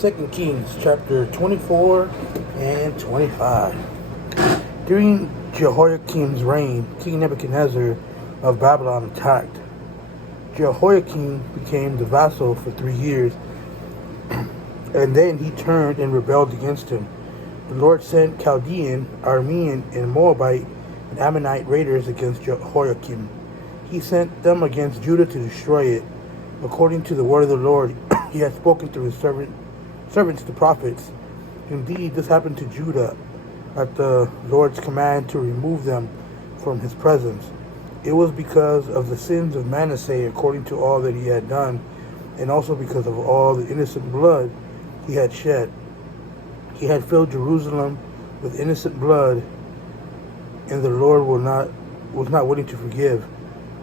2 Kings chapter 24 and 25. During Jehoiakim's reign, King Nebuchadnezzar of Babylon attacked. Jehoiakim became the vassal for 3 years, and then he turned and rebelled against him. The Lord sent Chaldean, Aramean, and Moabite and Ammonite raiders against Jehoiakim. He sent them against Judah to destroy it. According to the word of the Lord, he had spoken through his servants the prophets. Indeed, this happened to Judah at the Lord's command to remove them from his presence. It was because of the sins of Manasseh, according to all that he had done, and also because of all the innocent blood he had shed. He had filled Jerusalem with innocent blood, and the Lord was not willing to forgive.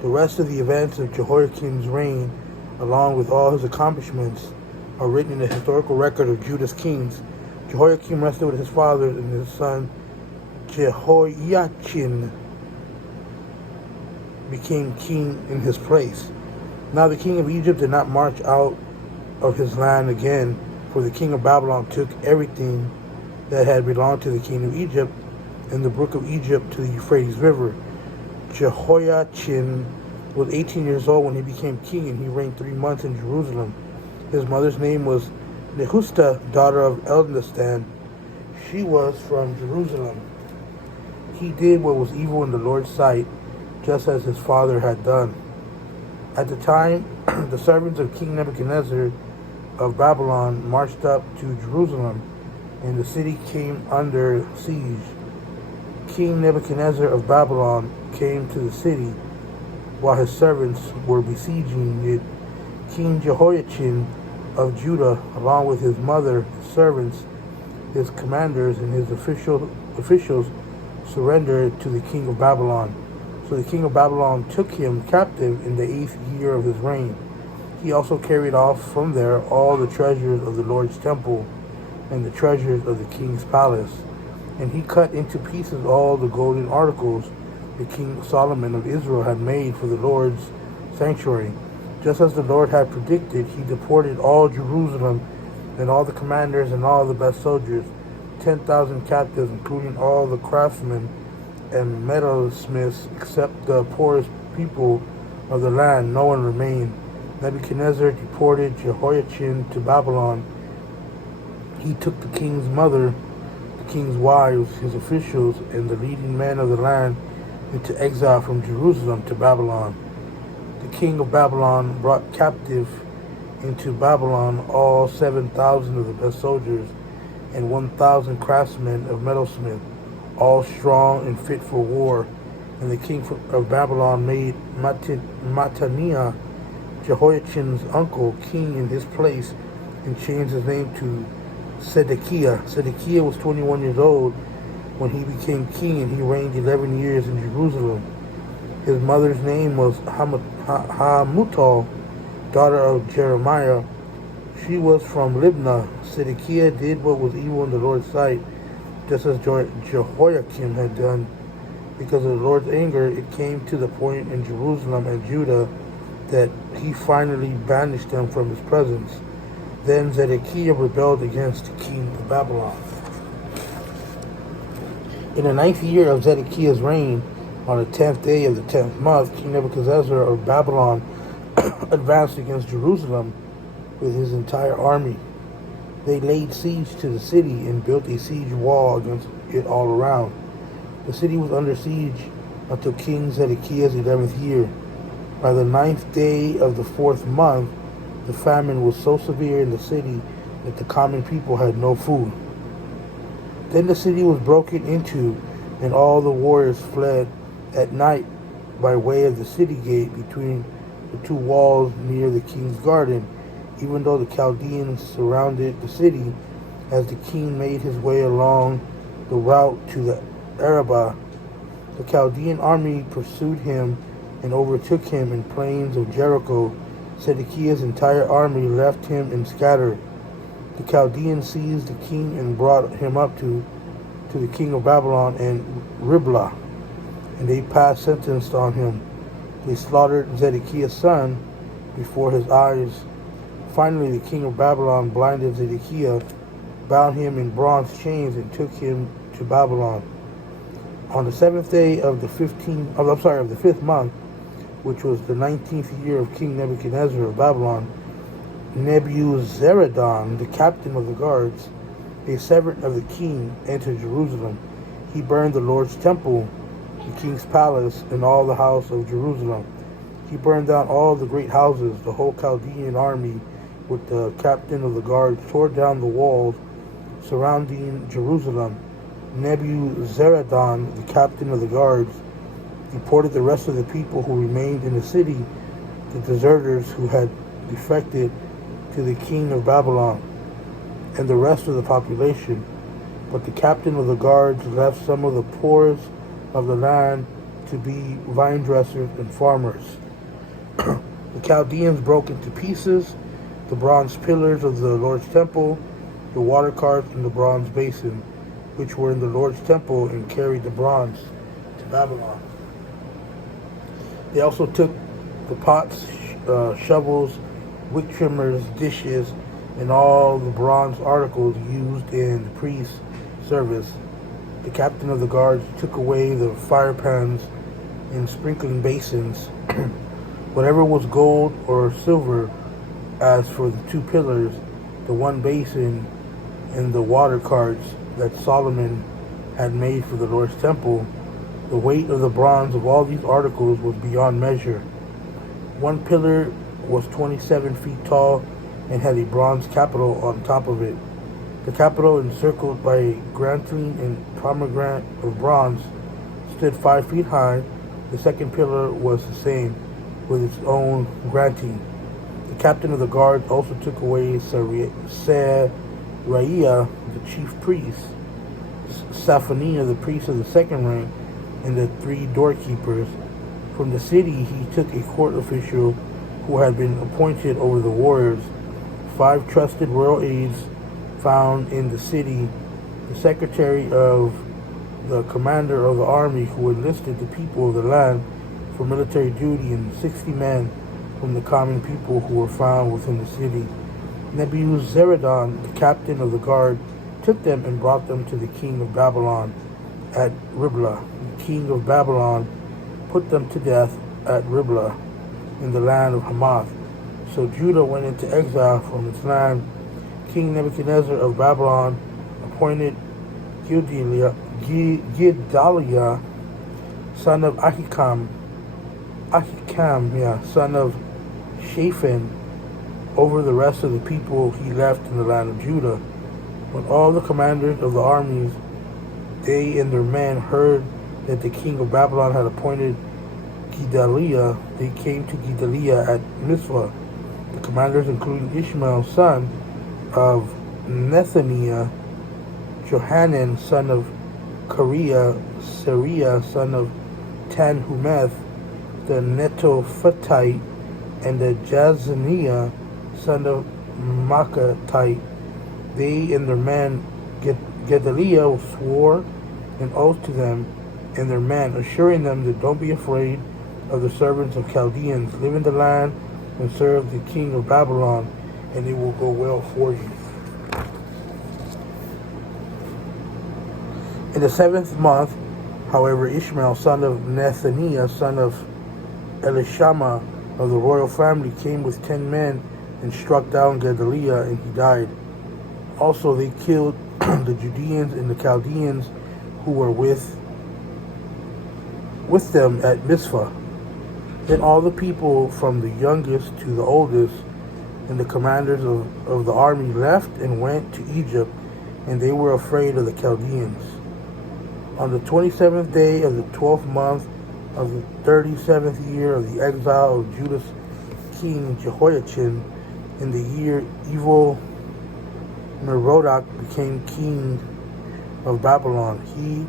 The rest of the events of Jehoiakim's reign, along with all his accomplishments, are written in the historical record of Judah's kings. Jehoiakim rested with his father, and his son Jehoiachin became king in his place. Now the king of Egypt did not march out of his land again, for the king of Babylon took everything that had belonged to the king of Egypt and the brook of Egypt to the Euphrates River. Jehoiachin was 18 years old when he became king, and he reigned 3 months in Jerusalem. His mother's name was Nehushta, daughter of Elnathan. She was from Jerusalem. He did what was evil in the Lord's sight, just as his father had done. At the time, the servants of King Nebuchadnezzar of Babylon marched up to Jerusalem, and the city came under siege. King Nebuchadnezzar of Babylon came to the city while his servants were besieging it. King Jehoiachin of Judah, along with his mother, his servants, his commanders, and his officials, surrendered to the king of Babylon. So the king of Babylon took him captive in the 8th year of his reign. He also carried off from there all the treasures of the Lord's temple and the treasures of the king's palace. And he cut into pieces all the golden articles the king Solomon of Israel had made for the Lord's sanctuary. Just as the Lord had predicted, he deported all Jerusalem and all the commanders and all the best soldiers, 10,000 captives, including all the craftsmen and metalsmiths, except the poorest people of the land. No one remained. Nebuchadnezzar deported Jehoiachin to Babylon. He took the king's mother, the king's wives, his officials, and the leading men of the land into exile from Jerusalem to Babylon. The king of Babylon brought captive into Babylon all 7,000 of the best soldiers and 1,000 craftsmen of metalsmith, all strong and fit for war. And the king of Babylon made Mattaniah, Jehoiachin's uncle, king in his place, and changed his name to Zedekiah. Zedekiah was 21 years old when he became king, and he reigned 11 years in Jerusalem. His mother's name was Hamutal, daughter of Jeremiah. She was from Libnah. Zedekiah did what was evil in the Lord's sight, just as Jehoiakim had done. Because of the Lord's anger, it came to the point in Jerusalem and Judah that he finally banished them from his presence. Then Zedekiah rebelled against the king of Babylon. In the 9th year of Zedekiah's reign, on the 10th day of the 10th month, King Nebuchadnezzar of Babylon advanced against Jerusalem with his entire army. They laid siege to the city and built a siege wall against it all around. The city was under siege until King Zedekiah's 11th year. By the 9th day of the 4th month, the famine was so severe in the city that the common people had no food. Then the city was broken into, and all the warriors fled at night by way of the city gate between the 2 walls near the king's garden, even though the Chaldeans surrounded the city. As the king made his way along the route to the Arabah, the Chaldean army pursued him and overtook him in plains of Jericho. Zedekiah's entire army left him and scattered. The Chaldeans seized the king and brought him up to the king of Babylon and Riblah, and they passed sentence on him. They slaughtered Zedekiah's son before his eyes, Finally, the king of Babylon blinded Zedekiah, bound him in bronze chains, and took him to Babylon. On the 7th day of the 5th month, which was the 19th year of King Nebuchadnezzar of Babylon, Nebuzaradan, the captain of the guards, a servant of the king, entered Jerusalem. He burned the Lord's temple, the king's palace, and all the house of Jerusalem. He burned down all the great houses. The whole Chaldean army, with the captain of the guards, tore down the walls surrounding Jerusalem. Nebuzaradan, the captain of the guards, deported the rest of the people who remained in the city, the deserters who had defected to the king of Babylon, and the rest of the population. But the captain of the guards left some of the poorest of the land to be vine dressers and farmers. The Chaldeans broke into pieces the bronze pillars of the Lord's temple, the water carts, and the bronze basin, which were in the Lord's temple, and carried the bronze to Babylon. They also took the pots, shovels, wick trimmers, dishes, and all the bronze articles used in the priest's service. The captain of the guards took away the fire pans and sprinkling basins, whatever was gold or silver. As for the two pillars, the one basin, and the water carts that Solomon had made for the Lord's temple, the weight of the bronze of all these articles was beyond measure. One pillar was 27 feet tall and had a bronze capital on top of it. The capital, encircled by a grantine and pomegranate of bronze, stood 5 feet high. The second pillar was the same, with its own grantine. The captain of the guard also took away Seraiah, the chief priest, Saphaniah, the priest of the second rank, and the 3 doorkeepers. From the city he took a court official who had been appointed over the warriors, 5 trusted royal aides found in the city, the secretary of the commander of the army who enlisted the people of the land for military duty, and 60 men from the common people who were found within the city. Nebuzaradan, the captain of the guard, took them and brought them to the king of Babylon at Riblah. The king of Babylon put them to death at Riblah in the land of Hamath. So Judah went into exile from its land. King Nebuchadnezzar of Babylon appointed Gedaliah, son of Ahikam, son of Shaphan, over the rest of the people he left in the land of Judah. When all the commanders of the armies, they and their men, heard that the king of Babylon had appointed Gedaliah, they came to Gedaliah at Mizpah. The commanders, including Ishmael, son of Nethaniah, Johanan, son of Kareah, Seraiah, son of Tanhumeth, the Netophathite, and the Jazaniah, son of Maacatite. They and their men, Gedaliah, swore an oath to them and their men, assuring them that don't be afraid of the servants of Chaldeans. Live in the land and serve the king of Babylon, and it will go well for you. In the 7th month, however, Ishmael, son of Nethaniah, son of Elishama of the royal family, came with 10 men and struck down Gedaliah, and he died. Also they killed the Judeans and the Chaldeans who were with them at Mizpah. Then all the people, from the youngest to the oldest, and the commanders of the army left and went to Egypt, and they were afraid of the Chaldeans. On the 27th day of the 12th month of the 37th year of the exile of Judah's king Jehoiachin, in the year evil Merodach became king of Babylon, he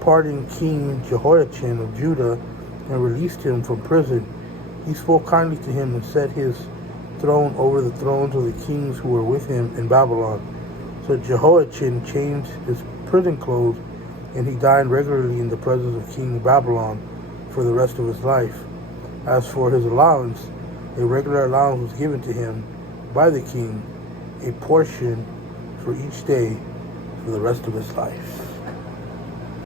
pardoned King Jehoiachin of Judah and released him from prison. He spoke kindly to him and set his throne over the thrones of the kings who were with him in Babylon. So Jehoiachin changed his prison clothes, and he dined regularly in the presence of King Babylon for the rest of his life. As for his allowance, a regular allowance was given to him, by the king a portion for each day for the rest of his life.